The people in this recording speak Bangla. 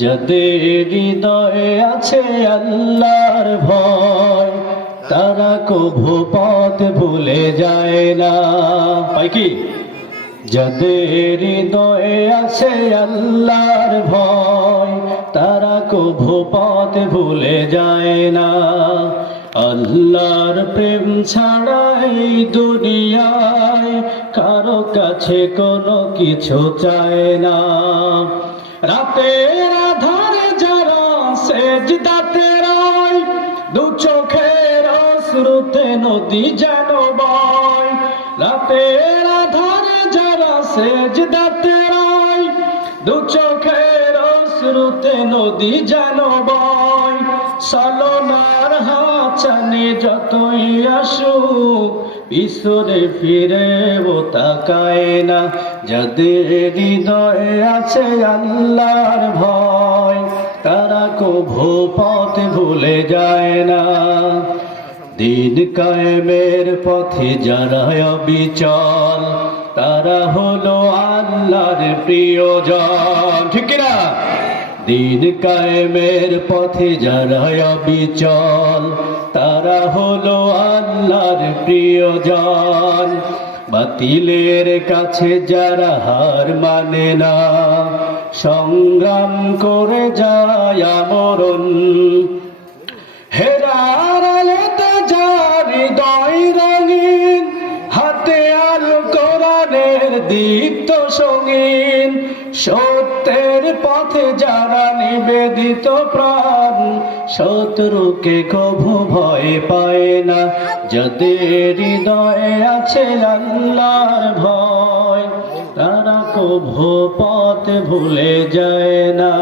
যাদের হৃদয়ে আছে আল্লাহর ভয়, তারা কভু পথ ভুলে যায় না। পাই কি? যাদের হৃদয়ে আছে আল্লাহর ভয়, তারা কভু পথ ভুলে যায় না। আল্লাহর প্রেম ছাড়া এই দুনিয়ায় কারো কাছে কোনো কিছু চায় না। রাতের আধারে যারা সেজদাতে রয়, দু চোখের অশ্রুতে নদী যেন বয়। রাতের আধারে যারা সেজদাতে রয়, দু চোখের অশ্রুতে নদী যেন বয়। ছলনার হাতছানি যতই আসুক, পিছনে ফিরেও তাকায় না। যাদের হৃদয়ে আছে আল্লাহর ভয়, তারা কভু পথ ভুলে যায় না। দিন কায়েমের পথে যারা অবিচল, তারা হলো আল্লাহর প্রিয়জন। ঠিক না? দিন কায়েমের পথে যারা অবিচল, তারা হলো আল্লাহর প্রিয়জন। বাতিলের কাছে যারা হার মানে না, সংগ্রাম করে যায় আমরণ। হেরার আলোতে যার হৃদয় রঙিন, হাতে আল কোরআনের দীপ্ত সঙ্গীন। সত্যের পথে যারা নিবেদিত প্রাণ, শত্রুকে কভু ভয় পায় না। যাদের হৃদয়ে আছে আল্লাহর ভয়, তারা কভু পথ ভুলে যায় না।